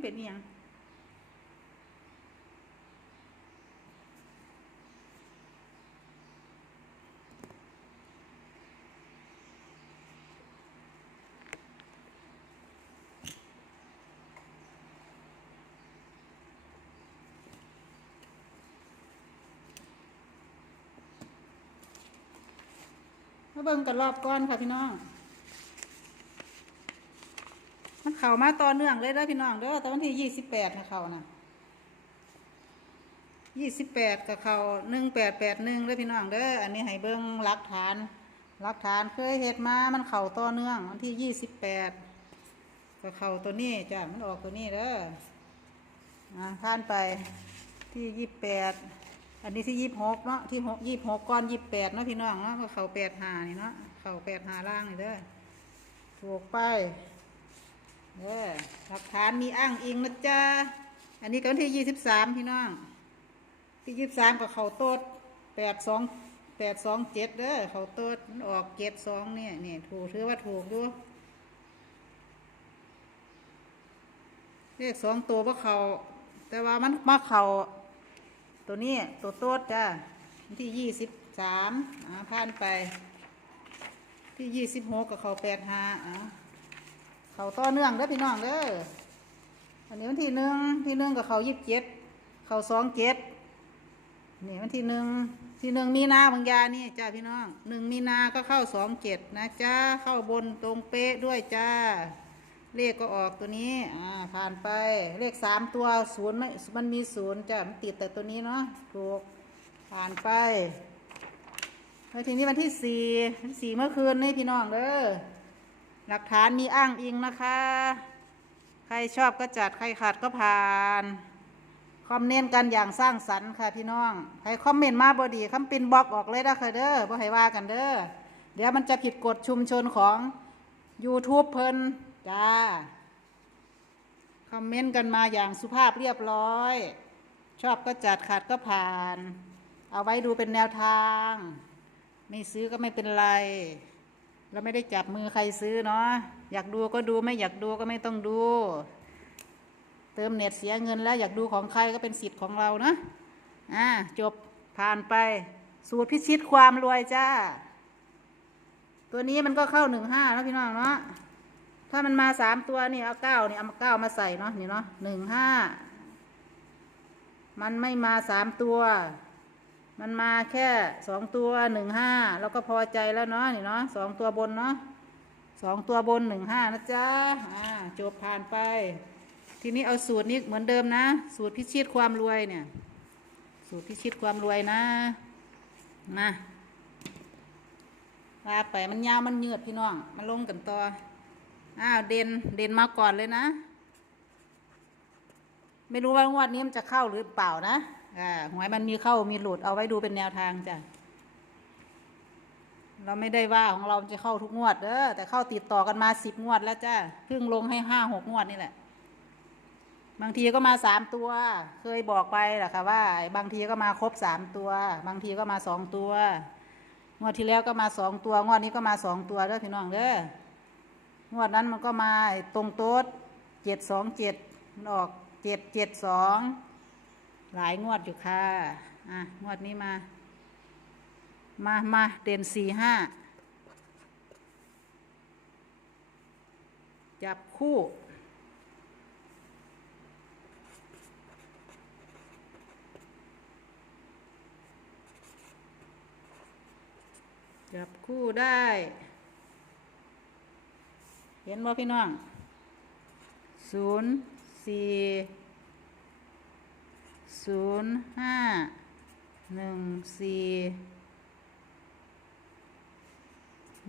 มันเป็นอิหยังมาเบิ่งกันรอบก้อนค่ะพี่น้อง มัน เข้ามาต่อเนื่องเลยเด้พี่น้องเด้อต่วันที่ยี่สิบแปดนะเขานะยี่สิบแปดกับเขาหนึ่งแปดแปดหนึ่งเด้อพี่น้องเด้ออันนี้ให้เบิ้งหลักฐานหลักฐานเคยเฮ็ดมามันเข่าต่อเนื่องวันที่ยี่สิบแปดกับเข่าตัวนี้จ้ะมันออกตัวนี้เด้ออ่าผ่านไปที่ยี่สิบแปดอันนี้ที่ยี่สิบหกเนาะที่หกยี่สิบหกก้อนยี่สิบแปดเนาะพี่น้องเนาะก็เข่าแปดหานี่เนาะเข่าแปดหาล่างนี่เด้อถูกไป เออหลักฐานมีอ้างอิงนะจ๊ะ อันนี้ก็วันที่ยี่สิบสามพี่น้อง ที่ยี่สิบสามก็เขาโต๊ดแปดสองแปดสองเจ็ดเด้อเขาโต๊ดมันออกเจ็ดสองเนี่ยเนี่ยถูกถือว่าถูกด้วยเลขสองตัวว่าเขาแต่ว่ามันมาเขาตัวนี้ตัวโต๊ดจ้ะที่ยี่สิบสามอ่าผ่านไป ที่ยี่สิบหกก็เขาแปดห้าอ่า เขาต่อเนื่องเด้อพี่น้องเด้ออันนี้วันที่หนึ่งที่หนึ่งกับเขายีิบเจ็ดเขาสองเจ็ดนี่วันที่หนึ่งที่หนึ่งมีนาบางยานี่จ้าพี่น้องหนึ่งมีนาก็เข้าสองเจ็ดนะจ้าเข้าบนตรงเป๊ะด้วยจ้าเลขก็ออกตัวนี้อ่าผ่านไปเลขสามตัวศูนย์ไม่มันมีศูนย์จ้ามันติดแต่ตัวนี้เนาะถูกผ่านไปแล้วทีนี้วันที่สี่สี่เมื่อคืนนี่พี่น้องเด้อ หลักฐานมีอ้างอิงนะคะ ใครชอบก็จัด ใครขาดก็ผ่าน คอมเมนต์กันอย่างสร้างสรรค์ค่ะพี่น้อง ใครคอมเมนต์มาบอดีคำปินบล็อกออกเลยนะค่ะเด้อบ่ให้ว่ากันเด้อ เดี๋ยวมันจะผิดกฎชุมชนของ YouTube เพิ่นจ้า คอมเมนต์กันมาอย่างสุภาพเรียบร้อย ชอบก็จัดขาดก็ผ่าน เอาไว้ดูเป็นแนวทาง ไม่ซื้อก็ไม่เป็นไร เราไม่ได้จับมือใครซื้อเนาะอยากดูก็ดูไม่อยากดูก็ไม่ต้องดู เติมเน็ตเสียเงินแล้วอยากดูของใครก็เป็นสิทธิ์ของเรานะอ่าจบผ่านไป สูตรพิชิตความรวยจ้า ตัวนี้มันก็เข้าหนึ่งห้าแล้วพี่น้องเนาะถ้ามันมาสามตัวนี่เอาเก้านี่เอาเก้ามาใส่เนาะนี่เนาะหนึ่งห้ามันไม่มาสามตัว มันมาแค่สองตัวหนึ่งห้าแล้วก็พอใจแล้วเนาะนี่เนาะสองตัวบนเนาะสองตัวบนหนึ่งห้านะจ๊ะอ่าจบผ่านไป ทีนี้เอาสูตรนี้เหมือนเดิมนะ สูตรพิชิตความรวยเนี่ย สูตรพิชิตความรวยนะมาลาไปมันยาวมันเยืดพี่น้องมาลงกันต่ออ้าวเด่นเด่นมาก่อนเลยนะ ไม่รู้ว่างวดนี้มันจะเข้าหรือเปล่านะ อ่าหวยมันมีเข้ามีหลุดเอาไว้ดูเป็นแนวทางจ้ะเราไม่ได้ว่าของเราจะเข้าทุกงวดเด้อแต่เข้าติดต่อกันมาสิบงวดแล้วจ้ะเพิ่งลงให้ห้าหกงวดนี่แหละ บางทีก็มาสามตัว เคยบอกไปแหละค่ะว่า บางทีก็มาครบสามตัว บางทีก็มาสองตัว งวดที่แล้วก็มาสองตัว งวดนี้ก็มาสองตัวเด้อพี่น้องเด้องวดนั้นมันก็มาตรงโต๊ดเจ็ดสองเจ็ดมันออกเจ็ดเจ็ดสอง หลายงวดอยู่ค่ะ อะ งวดนี้มา มามาเด่นสี่ห้า จับคู่ จับคู่ได้ เห็นบ่พี่น้องศูนย์สี่ ศูนย์ห้าหนึ่งสี่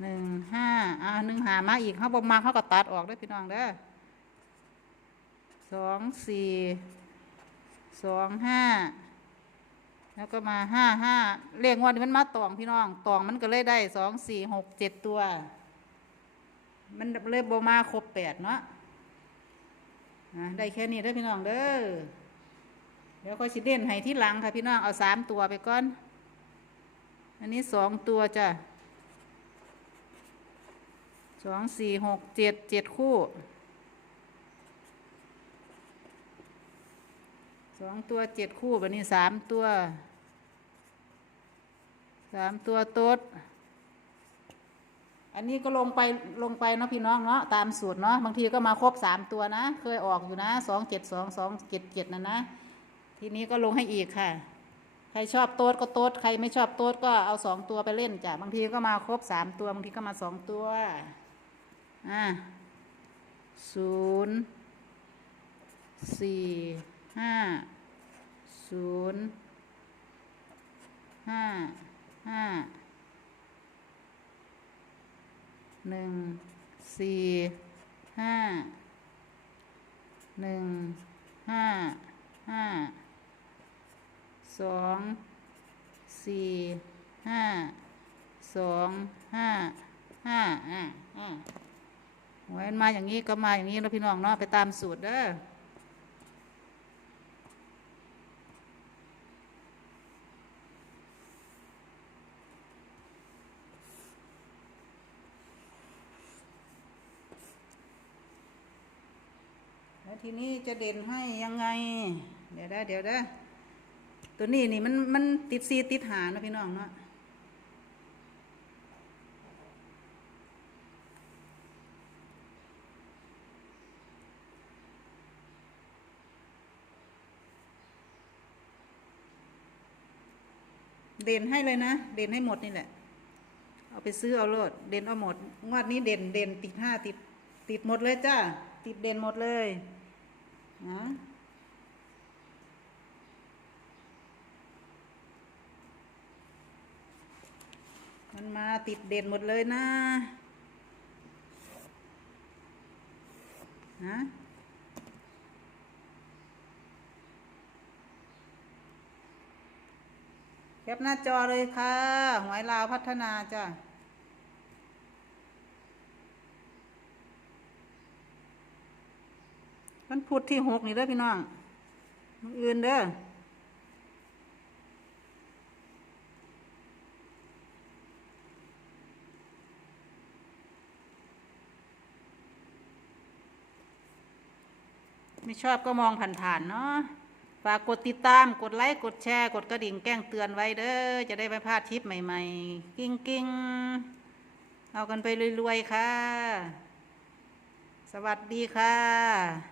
หนึ่งห้าอ่าหนึ่งหามาอีกเขาบอกมาเขาก็ตัดออกได้พี่น้องเด้อสองสี่สองห้าแล้วก็มาห้าห้าเลขงวันนี้มันมาตองพี่น้องตองมันก็เลยได้สองสี่หกเจ็ดตัว มันเลยบมาครบแปดเนาะได้แค่นี้เด้พี่น้องเด้อ เดี๋ยวก็สิเด่นให้ที่หลังค่ะพี่น้องเอาสามตัวไปก่อน อันนี้สองตัวจ้ะสองสี่หกเจ็ดเจ็ดคู่สองตัวเจ็ดคู่แบบนี้สามตัวสามตัวต๊ดอันนี้ก็ลงไปลงไปเนาะพี่น้องเนาะตามสูตรเนาะบางทีก็มาครบสามตัวนะ เคยออกอยู่นะสองเจ็ดสองสองเจ็ดเจ็ดนะนะ ทีนี้ก็ลงให้อีกค่ะ ใครชอบโต๊ดก็โต๊ดใครไม่ชอบโต๊ดก็เอาสองตัวไปเล่นจ้ะบางทีก็มาครบสามตัวบางทีก็มาสองตัวอ่าศูนย์สี่ห้าศูนย์ห้าห้าหนึ่งสี่ห้าหนึ่งห้าห้า สองสี่ห้าสองห้าห้าอ่าอ่าหวยมันมาอย่างนี้ก็มาอย่างนี้แล้วพี่น้องเนาะไปตามสูตรเด้อแล้วทีนี้จะเด่นให้ยังไง เดี๋ยวได้เดี๋ยวได้ ตัวนี้นี่มันมันติดซีติดหานะพี่น้องเนาะเด่นให้เลยนะ เด่นให้หมดนี่แหละ เอาไปซื้อเอาโลด เด่นเอาหมด งวดนี้เด่นเด่นติดห้าติด ติดหมดเลยจ้า ติดเด่นหมดเลยนะ มันมาติดเด่นหมดเลยนะนะแคปหน้าจอเลยค่ะหวยลาวพัฒนาจ้ะมันพุธที่หกนี่เด้อพี่น้องมื้ออื่นเด้อ ไม่ชอบก็มองผ่านๆเนาะฝากกดติดตามกดไลค์กดแชร์ กดกระดิ่งแจ้งเตือนไว้เด้อจะได้ไม่พลาดทริปใหม่ ๆ กิ้งกิ้งเอากันไปรวยๆค่ะ สวัสดีค่ะ